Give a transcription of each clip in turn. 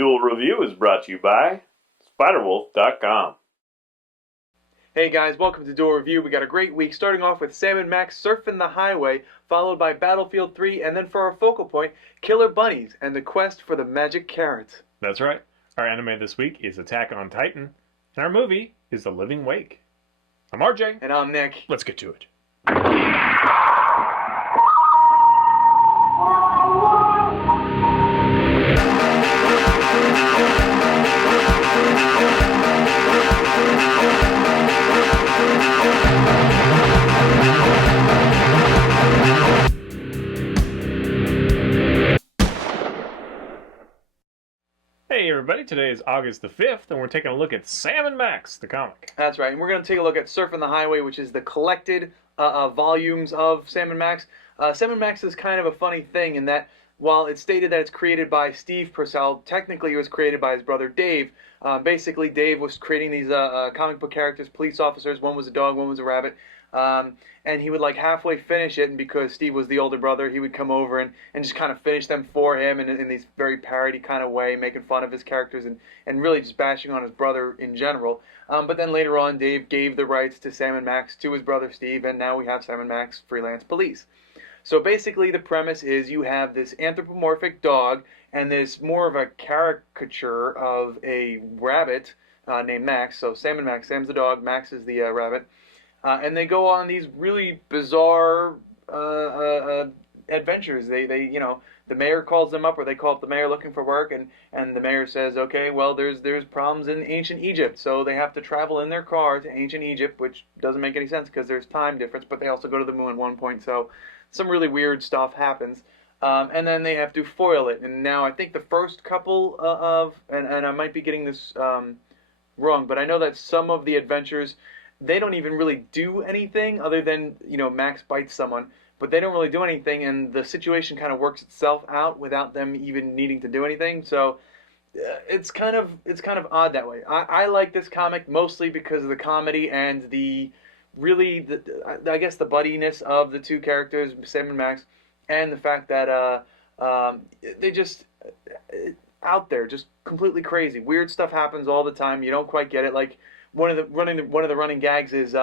Duel Review is brought to you by SpiderWolf.com. Hey guys, welcome to Duel Review. We got a great week, starting off with Sam and Max surfing the highway, followed by Battlefield 3, and then for our focal point, Killer Bunnies and the quest for the magic carrot. That's right. Our anime this week is Attack on Titan, and our movie is The Living Wake. I'm RJ. And I'm Nick. Let's get to it. Hey everybody, today is August the 5th, and we're taking a look at Sam and Max, the comic. That's right, and we're going to take a look at Surfing the Highway, which is the collected volumes of Sam and Max. Sam and Max is kind of a funny thing in that while it's stated that it's created by Steve Purcell, technically it was created by his brother Dave. Basically, Dave was creating these comic book characters, police officers. One was a dog, one was a rabbit. And he would like halfway finish it, and because Steve was the older brother, he would come over and just kind of finish them for him in this very parody kind of way, making fun of his characters and really just bashing on his brother in general. But then later on, Dave gave the rights to Sam and Max to his brother Steve, and now we have Sam and Max freelance police. So basically the premise is you have this anthropomorphic dog and this more of a caricature of a rabbit named Max. So Sam and Max, Sam's the dog, Max is the rabbit. And they go on these really bizarre adventures. They the mayor calls them up, or they call up the mayor looking for work, and the mayor says, okay, well, there's problems in ancient Egypt, so they have to travel in their car to ancient Egypt, which doesn't make any sense because there's time difference, but they also go to the moon at one point, so some really weird stuff happens. And then they have to foil it. And now I think the first couple and I might be getting this wrong, but I know that some of the adventures, they don't even really do anything other than, Max bites someone, but they don't really do anything, and the situation kind of works itself out without them even needing to do anything. So it's kind of odd that way. I like this comic mostly because of the comedy and I guess the buddiness of the two characters, Sam and Max, and the fact that they just out there, just completely crazy. Weird stuff happens all the time. You don't quite get it. Like one of the running gags is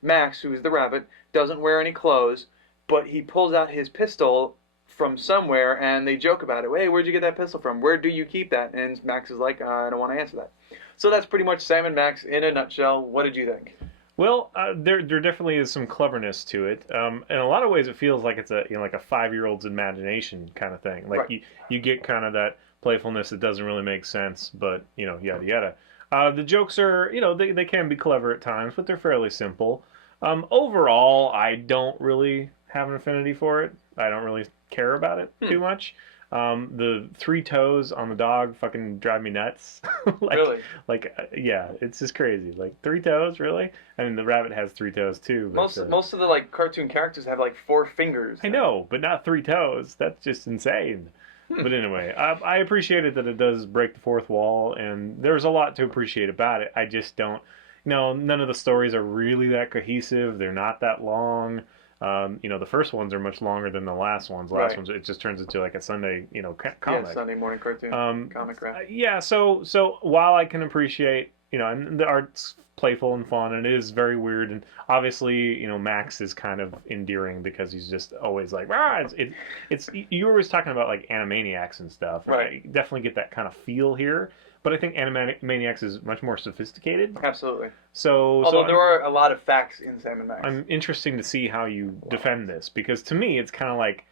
Max, who is the rabbit, doesn't wear any clothes, but he pulls out his pistol from somewhere, and they joke about it. Hey, where'd you get that pistol from? Where do you keep that? And Max is like, I don't want to answer that. So that's pretty much Sam and Max in a nutshell. What did you think? Well, there definitely is some cleverness to it. In a lot of ways, it feels like it's like a 5-year-old's imagination kind of thing. Like right. you get kind of that playfulness that doesn't really make sense, but yada yada. The jokes are, they can be clever at times, but they're fairly simple. Overall, I don't really have an affinity for it. I don't really care about it too much. The 3 toes on the dog fucking drive me nuts. Really? Yeah, it's just crazy. Like 3 toes, really? I mean, the rabbit has 3 toes too. But, most of the cartoon characters have 4 fingers. I know, but not 3 toes. That's just insane. But anyway, I appreciated that it does break the fourth wall, and there's a lot to appreciate about it. I just don't, none of the stories are really that cohesive. They're not that long. The first ones are much longer than the last ones. The last ones, it just turns into like a Sunday, comic. Yeah, Sunday morning cartoon, comic, right? Yeah, so while I can appreciate, and the art's playful and fun, and it is very weird, and obviously, Max is kind of endearing because he's just always like, it's you were always talking about like Animaniacs and stuff. Right. I definitely get that kind of feel here. But I think Animaniacs is much more sophisticated. Absolutely. Although there are a lot of facts in Sam and Max. I'm interested to see how you defend this, because to me it's kind of like,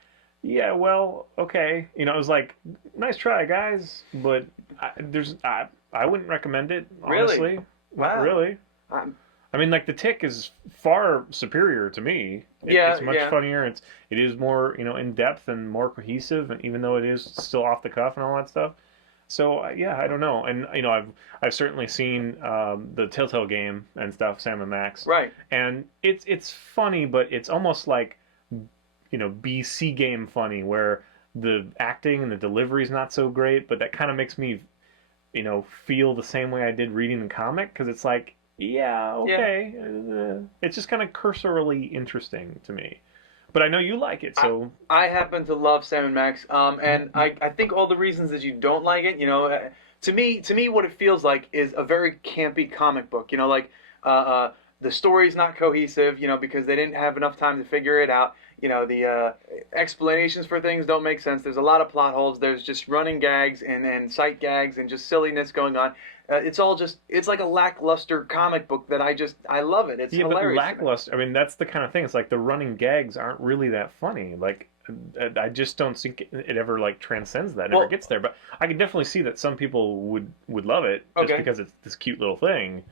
yeah, well, okay, it was like, nice try, guys, but I wouldn't recommend it, honestly. Really? Not Wow. really. I mean, like, The Tick is far superior to me. It's much funnier. It is more, in depth and more cohesive, and even though it is still off the cuff and all that stuff. So yeah, I don't know, and I've certainly seen the Telltale game and stuff, Sam and Max, right? And it's funny, but it's almost like BC game funny, where the acting and the delivery is not so great, but that kind of makes me feel the same way I did reading the comic, because it's like, yeah, okay, it's just kind of cursorily interesting to me. But I know you like it, so... I happen to love Sam and Max, and I think all the reasons that you don't like it, to me, what it feels like is a very campy comic book. You know, like the story's not cohesive. You know, because they didn't have enough time to figure it out. You know, the explanations for things don't make sense. There's a lot of plot holes. There's just running gags and sight gags and just silliness going on. It's like a lackluster comic book that I love it. It's hilarious. But lackluster. I mean, that's the kind of thing. It's like the running gags aren't really that funny. Like, I just don't think it ever like transcends that. It never gets there. But I can definitely see that some people would love it just because it's this cute little thing.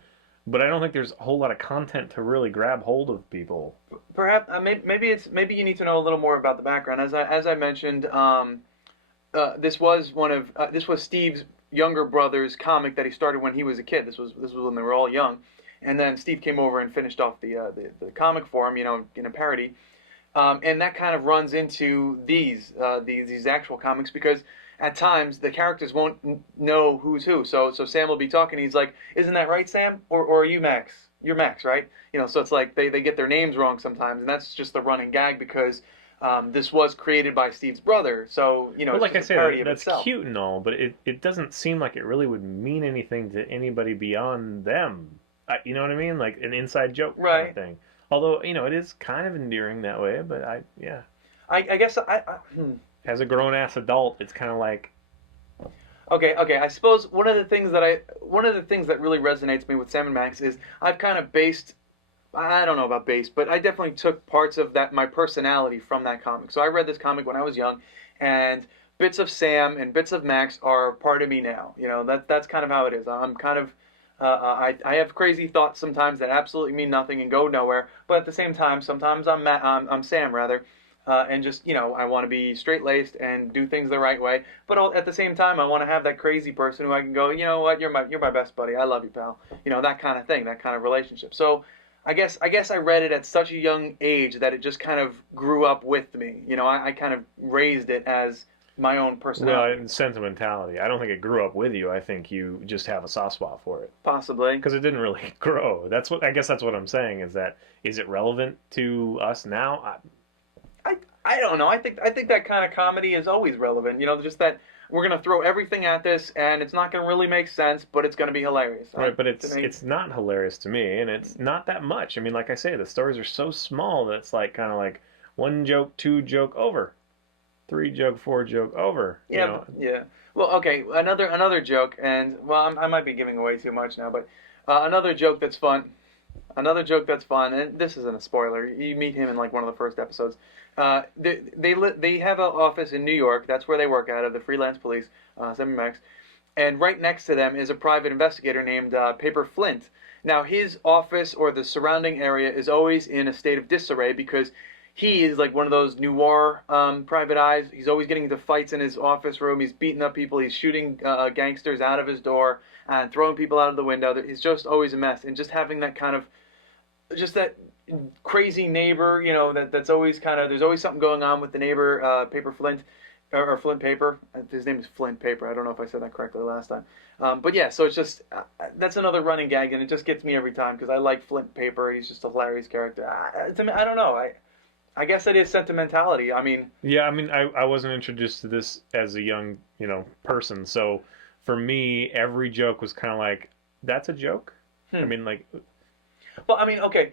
But I don't think there's a whole lot of content to really grab hold of people. Perhaps maybe you need to know a little more about the background. As I mentioned, this was Steve's younger brother's comic that he started when he was a kid. This was when they were all young, and then Steve came over and finished off the comic for him, you know, in a parody, and that kind of runs into these actual comics because at times the characters won't know who's who. So Sam will be talking. He's like, "Isn't that right, Sam? Or are you Max? You're Max, right?" You know, so it's like they get their names wrong sometimes, and that's just the running gag because this was created by Steve's brother. So you know, well, like I said, that's itself. cute and all, but it doesn't seem like it really would mean anything to anybody beyond them. You know what I mean? Like an inside joke kind of thing. Although you know, it is kind of endearing that way. But I guess as a grown-ass adult, it's kind of like... Okay. I suppose one of the things that really resonates me with Sam and Max is I've kind of I don't know about based, but I definitely took parts of my personality from that comic. So I read this comic when I was young, and bits of Sam and bits of Max are part of me now. You know, that's kind of how it is. I'm kind of... I have crazy thoughts sometimes that absolutely mean nothing and go nowhere, but at the same time, sometimes I'm Sam, rather. And just, you know, I want to be straight-laced and do things the right way. But at the same time, I want to have that crazy person who I can go, you know what, you're my best buddy. I love you, pal. You know, that kind of thing, that kind of relationship. So I guess I read it at such a young age that it just kind of grew up with me. You know, I kind of raised it as my own personality. Well, in sentimentality. I don't think it grew up with you. I think you just have a soft spot for it. Possibly. Because it didn't really grow. I guess that's what I'm saying, is it relevant to us now? I don't know. I think that kind of comedy is always relevant. You know, just that we're going to throw everything at this, and it's not going to really make sense, but it's going to be hilarious. Right, but it's not hilarious to me, and it's not that much. I mean, like I say, the stories are so small that it's like kind of like 1 joke, 2 joke, over. 3 joke, 4 joke, over. Yeah, you know? Yeah. Well, okay, another joke, and well, I might be giving away too much now, but another joke that's fun. Another joke that's fun, and this isn't a spoiler. You meet him in like one of the first episodes. They have an office in New York. That's where they work out of, the freelance police, Sam and Max. And right next to them is a private investigator named Paper Flint. Now, his office or the surrounding area is always in a state of disarray because he is like one of those noir private eyes. He's always getting into fights in his office room. He's beating up people. He's shooting gangsters out of his door and throwing people out of the window. It's just always a mess. And just having that kind of, just that crazy neighbor, you know, that's always kind of, there's always something going on with the neighbor, Paper Flint, or Flint Paper. His name is Flint Paper. I don't know if I said that correctly last time. But yeah, so it's just, that's another running gag, and it just gets me every time because I like Flint Paper. He's just a hilarious character. I don't know. I guess it is sentimentality. I mean... Yeah, I mean, I wasn't introduced to this as a young, you know, person. So for me, every joke was kind of like, that's a joke? I mean, like... Well, I mean, okay,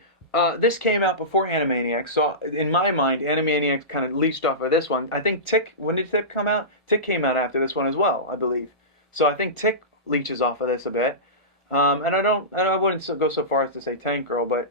this came out before Animaniacs, so in my mind, Animaniacs kind of leached off of this one. I think Tick, when did Tick come out? Tick came out after this one as well, I believe. So I think Tick leeches off of this a bit. And I wouldn't go so far as to say Tank Girl, but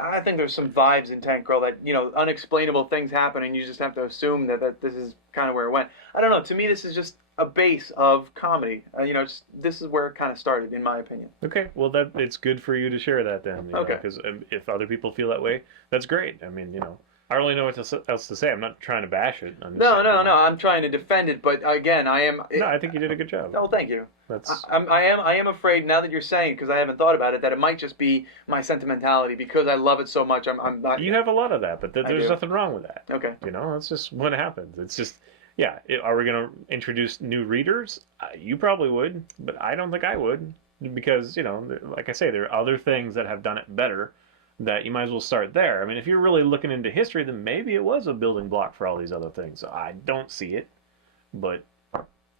I think there's some vibes in Tank Girl that, you know, unexplainable things happen and you just have to assume that this is kind of where it went. I don't know, to me this is just a base of comedy. You know, this is where it kind of started, in my opinion. Okay, well, it's good for you to share that then. Okay. Because if other people feel that way, that's great. I mean, you know, I don't really know what else to say. I'm not trying to bash it. No. I'm trying to defend it, but again, I am... No, I think you did a good job. Oh, thank you. I am afraid, now that you're saying, because I haven't thought about it, that it might just be my sentimentality because I love it so much. I'm not... You have a lot of that, but there's nothing wrong with that. Okay. You know, that's just what happens. It's just... Yeah, are we going to introduce new readers? You probably would, but I don't think I would because, you know, like I say, there are other things that have done it better that you might as well start there. I mean, if you're really looking into history, then maybe it was a building block for all these other things. I don't see it, but,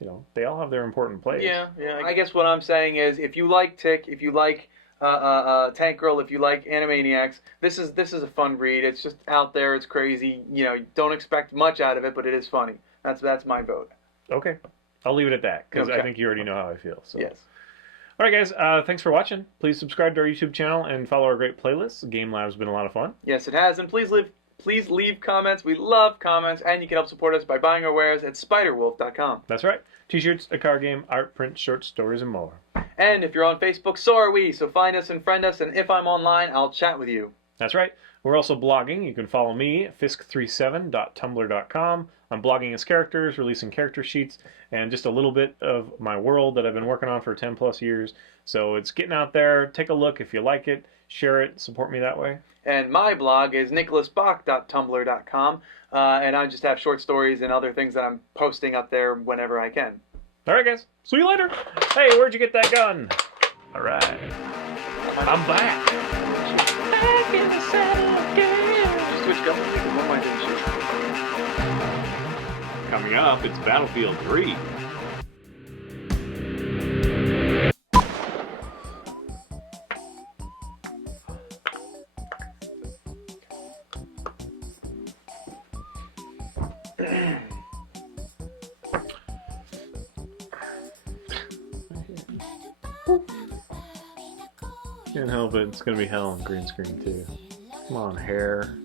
you know, they all have their important place. Yeah. I guess what I'm saying is, if you like Tick, if you like Tank Girl, if you like Animaniacs, this is a fun read. It's just out there. It's crazy. You know, don't expect much out of it, but it is funny. That's my vote. Okay. I'll leave it at that, because Okay. I think you already know how I feel. So. Yes. All right, guys. Thanks for watching. Please subscribe to our YouTube channel and follow our great playlists. Game Lab's been a lot of fun. Yes, it has. And please leave comments. We love comments. And you can help support us by buying our wares at spiderwolf.com. That's right. T-shirts, a card game, art, print, short stories, and more. And if you're on Facebook, so are we. So find us and friend us. And if I'm online, I'll chat with you. That's right. We're also blogging. You can follow me at fisk37.tumblr.com. I'm blogging as characters, releasing character sheets, and just a little bit of my world that I've been working on for 10 plus years. So it's getting out there. Take a look. If you like it, share it, support me that way. And my blog is nicholasbach.tumblr.com. And I just have short stories and other things that I'm posting up there whenever I can. All right, guys. See you later. Hey, where'd you get that gun? All right. I'm back. Back in the saddle again. Just switch guns with me, 'cause one might didn't shoot. Coming up, it's Battlefield 3. Can't help it. It's gonna be hell on green screen too. Come on, hair.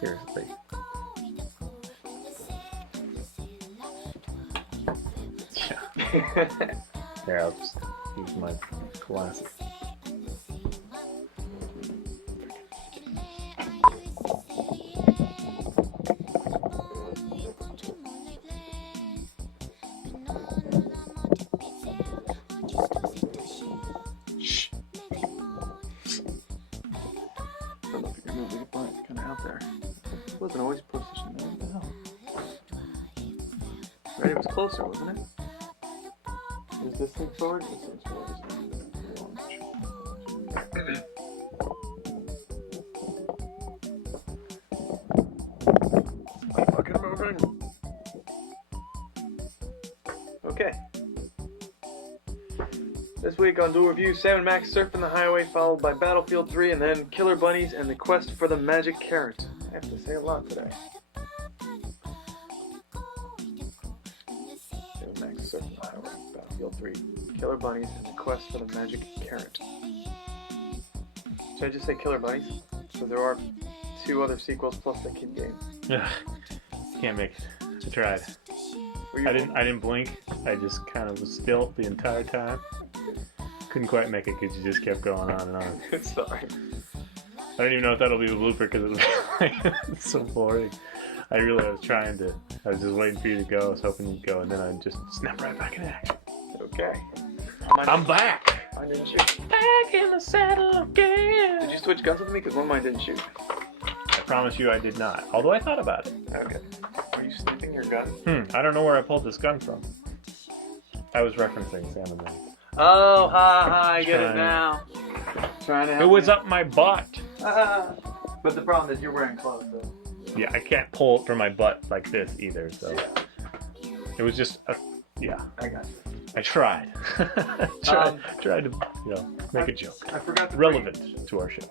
Seriously. Yeah. Here, I'll just use my glasses. Shh. I don't know if you can move it, but it's kind of out there. It wasn't always positioned there. What the hell? Right, it was closer, wasn't it? Is this thing forward? This thing's forward. Stop fucking moving. Okay. This week on Duel Review, Sam & Max Surfing the Highway, followed by Battlefield 3, and then Killer Bunnies and the Quest for the Magic Carrot. I have to say a lot today. Sam & Max Surfing the Highway, Battlefield 3, Killer Bunnies and the Quest for the Magic Carrot. Should I just say Killer Bunnies? So there are 2 other sequels plus the kid game. Ugh, can't make it. I tried. I didn't blink. I just kind of was still the entire time. Couldn't quite make it because you just kept going on and on. Sorry. I don't even know if that'll be a blooper because it was like, it's so boring. I was just waiting for you to go. I was hoping you'd go, and then I just snap right back in action. Okay. I'm back. I didn't shoot. Back in the saddle again. Did you switch guns with me? Because one of mine didn't shoot. I promise you I did not. Although I thought about it. Okay. Are you sniffing your gun? I don't know where I pulled this gun from. I was referencing Sam & Max. Oh, I get it now. Trying to help It was me. up my butt. But the problem is you're wearing clothes, though. Yeah, I can't pull it from my butt like this either, so. It was just, yeah. I got you. I tried. Tried to, make a joke. I forgot to Relevant to our show.